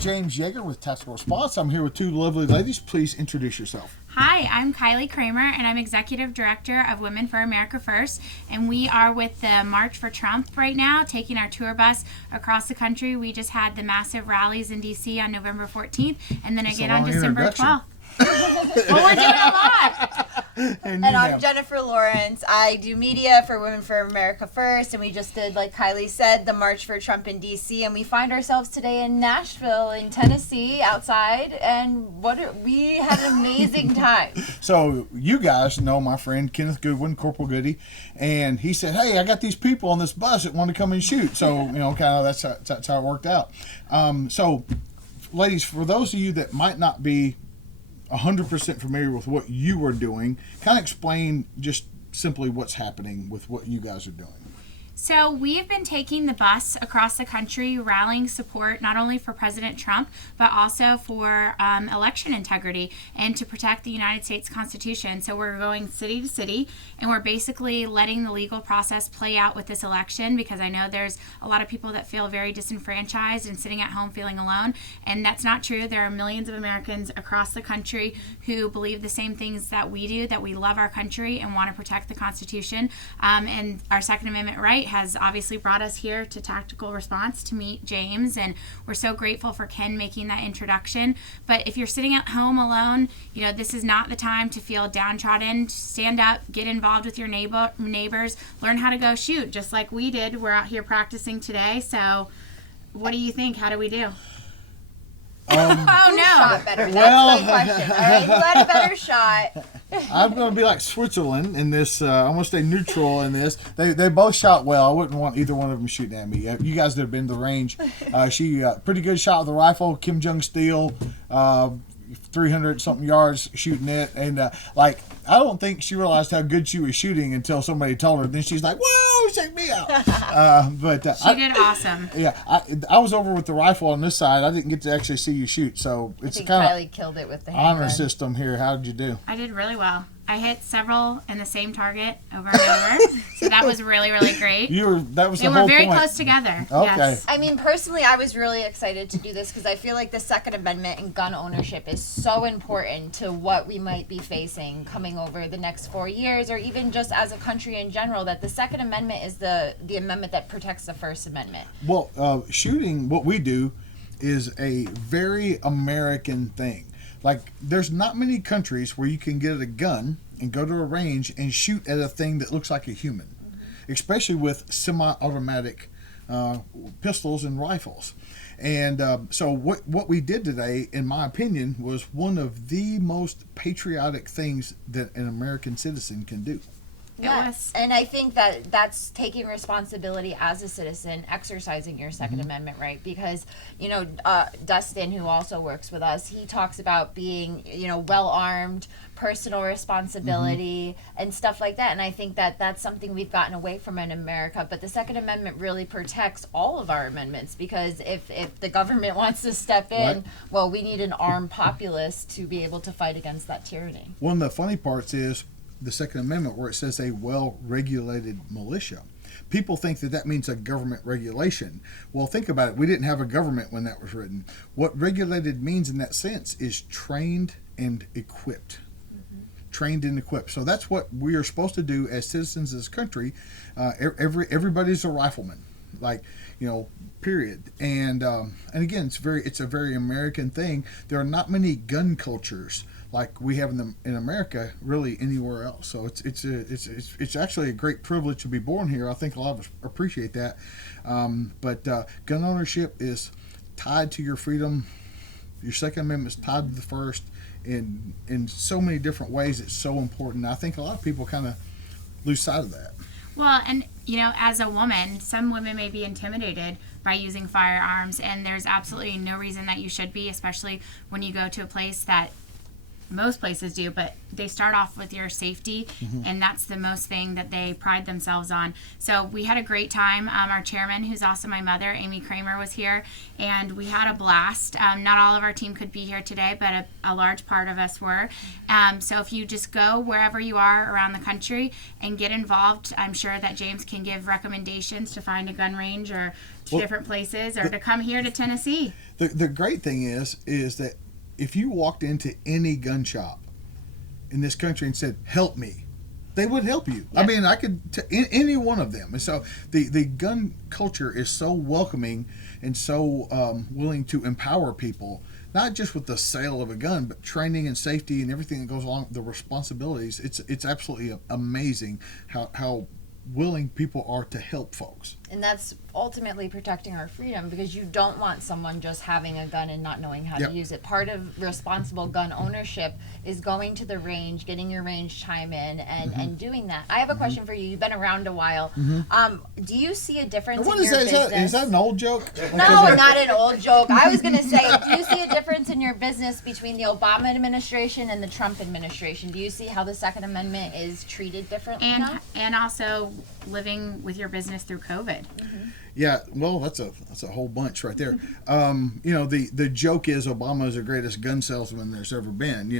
James Yeager with Tactical Response. I'm here with two lovely ladies. Please introduce yourself. Hi, I'm Kylie Kramer, and I'm Executive Director of Women for America First, and we are with the March for Trump right now, taking our tour bus across the country. We just had the massive rallies in D.C. on November 14th, and then again on December 12th. Well, we're doing a lot. And I'm Jennifer Lawrence. I do media for Women for America First, and we just did, like Kylie said, the March for Trump in D.C., and we find ourselves today in Nashville, in Tennessee, outside, and we had an amazing time. So you guys know my friend Kenneth Goodwin, Corporal Goody, and he said, hey, I got these people on this bus that want to come and shoot. So, kind of that's how it worked out. So, ladies, for those of you that might not be 100% familiar with what you were doing, kind of explain just simply what's happening with what you guys are doing. So we've been taking the bus across the country, rallying support not only for President Trump, but also for election integrity and to protect the United States Constitution. So we're going city to city, and we're basically letting the legal process play out with this election, because I know there's a lot of people that feel very disenfranchised and sitting at home feeling alone, and that's not true. There are millions of Americans across the country who believe the same things that we do, that we love our country and want to protect the Constitution. And our Second Amendment right has obviously brought us here to Tactical Response to meet James, and we're so grateful for Ken making that introduction. But if you're sitting at home alone, this is not the time to feel downtrodden. Stand up, get involved with your neighbors, learn how to go shoot, just like we did. We're out here practicing today. So what do you think? How do we do? Oh no! Shot better. That's my question. All right, who had a better shot? I'm going to be like Switzerland in this. I'm going to stay neutral in this. They both shot well. I wouldn't want either one of them shooting at me. You guys that have been to the range, she pretty good shot with the rifle. Kim Jong Steel, 300 something yards shooting it, and I don't think she realized how good she was shooting until somebody told her. Then she's like, "Whoa, check me out!" She did awesome. Yeah, I was over with the rifle on this side. I didn't get to actually see you shoot, so it's kind of Kylie killed it with the honor handgun system here. How did you do? I did really well. I hit several in the same target over and over, so that was really, really great. That was the and whole we're very point. close together. Okay. Yes. I mean, personally, I was really excited to do this because I feel like the Second Amendment and gun ownership is so important to what we might be facing coming over the next 4 years, or even just as a country in general, that the Second Amendment is the amendment that protects the First Amendment. Well, shooting, what we do, is a very American thing. Like, there's not many countries where you can get a gun and go to a range and shoot at a thing that looks like a human, especially with semi-automatic pistols and rifles. And so what we did today, in my opinion, was one of the most patriotic things that an American citizen can do. Yes, and I think that that's taking responsibility as a citizen, exercising your Second Amendment right, because Dustin, who also works with us, he talks about being well armed, personal responsibility, and stuff like that. And I think that that's something we've gotten away from in America. But the Second Amendment really protects all of our amendments, because if the government wants to step in, right, well, we need an armed populace to be able to fight against that tyranny. One of the funny parts is the Second Amendment, where it says a well-regulated militia. People think that means a government regulation. Well, think about it. We didn't have a government when that was written. What regulated means in that sense is trained and equipped. Trained and equipped. So that's what we are supposed to do as citizens of this country. Everybody's a rifleman, period. And again, it's a very American thing. There are not many gun cultures like we have in America, really anywhere else. So it's actually a great privilege to be born here. I think a lot of us appreciate that. But gun ownership is tied to your freedom. Your Second Amendment is tied to the First. In so many different ways, it's so important. I think a lot of people kind of lose sight of that. Well, and as a woman, some women may be intimidated by using firearms, and there's absolutely no reason that you should be, especially when you go to a place that most places do, but they start off with your safety, and that's the most thing that they pride themselves on. So we had a great time. Our chairman, who's also my mother, Amy Kramer, was here, and we had a blast. Not all of our team could be here today, but a large part of us were. So if you just go wherever you are around the country and get involved, I'm sure that James can give recommendations to find a gun range or different places, or to come here to Tennessee. The great thing is that if you walked into any gun shop in this country and said, "Help me," they would help you. Yep. I mean, I could any one of them. And so the gun culture is so welcoming and so willing to empower people, not just with the sale of a gun, but training and safety and everything that goes along with the responsibilities. It's absolutely amazing how willing people are to help folks. And that's ultimately protecting our freedom, because you don't want someone just having a gun and not knowing how Yep. to use it. Part of responsible gun ownership is going to the range, getting your range chime in, and doing that. I have a question for you. You've been around a while. Do you see a difference What in is your that? business? Is that an old joke? No, not an old joke. I was going to say, do you see a difference in your business between the Obama administration and the Trump administration? Do you see how the Second Amendment is treated differently now? And also living with your business through COVID. Yeah, well, that's a whole bunch right there. The joke is Obama is the greatest gun salesman there's ever been.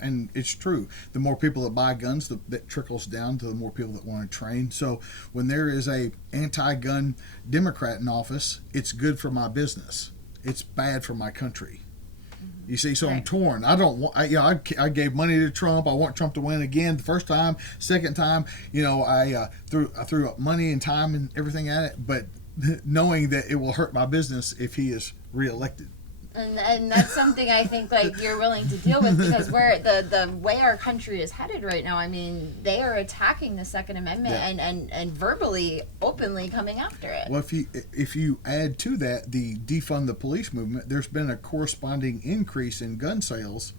And it's true. The more people that buy guns, that trickles down to the more people that want to train. So when there is a anti-gun Democrat in office, it's good for my business. It's bad for my country. You see, so I'm Right. torn. I don't want. I gave money to Trump. I want Trump to win again. The first time, second time, I threw up money and time and everything at it. But knowing that it will hurt my business if he is reelected. And that's something I think you're willing to deal with, because we're the way our country is headed right now. I mean, they are attacking the Second Amendment and verbally, openly coming after it. Well, if you add to that the defund the police movement, there's been a corresponding increase in gun sales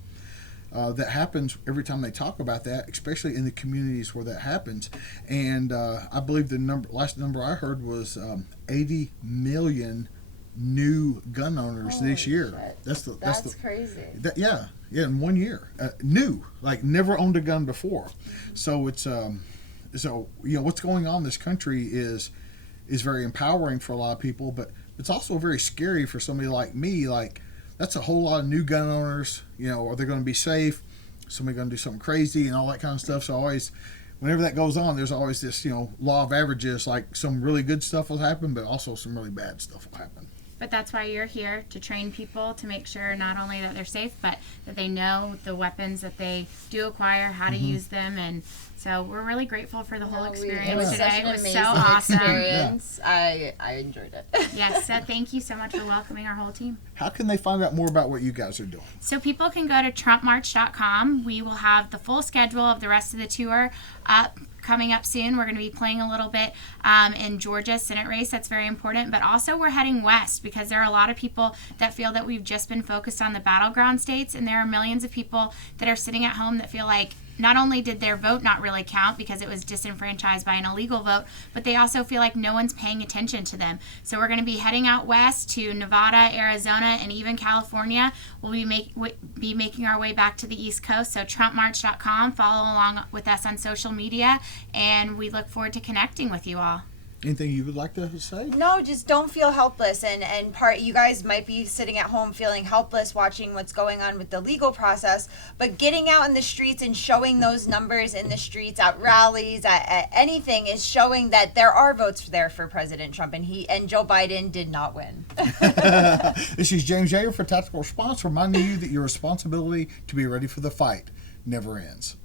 that happens every time they talk about that, especially in the communities where that happens. And I believe the last number I heard was 80 million new gun owners this year. Shit. That's crazy. Yeah, in 1 year, new, like never owned a gun before. So it's what's going on in this country is very empowering for a lot of people, but it's also very scary for somebody like me. Like, that's a whole lot of new gun owners. Are they going to be safe? Somebody going to do something crazy and all that kind of stuff. So always, whenever that goes on, there's always this law of averages. Like, some really good stuff will happen, but also some really bad stuff will happen. But that's why you're here, to train people, to make sure not only that they're safe, but that they know the weapons that they do acquire, how to use them. And so we're really grateful for the whole experience It was today. such an It was amazing so awesome. experience. I enjoyed it. Yes, so thank you so much for welcoming our whole team. How can they find out more about what you guys are doing? So people can go to TrumpMarch.com. We will have the full schedule of the rest of the tour coming up soon. We're going to be playing a little bit in Georgia's Senate race. That's very important. But also we're heading west, because there are a lot of people that feel that we've just been focused on the battleground states, and there are millions of people that are sitting at home that feel like not only did their vote not really count because it was disenfranchised by an illegal vote, but they also feel like no one's paying attention to them. So we're going to be heading out west to Nevada, Arizona, and even California. We'll be making our way back to the East Coast. So TrumpMarch.com. Follow along with us on social media, and we look forward to connecting with you all. Anything you would like to say? No, just don't feel helpless. And you guys might be sitting at home feeling helpless watching what's going on with the legal process, but getting out in the streets and showing those numbers in the streets, at rallies, at anything, is showing that there are votes there for President Trump, and Joe Biden did not win. This is James Yeager for Tactical Response, reminding you that your responsibility to be ready for the fight never ends.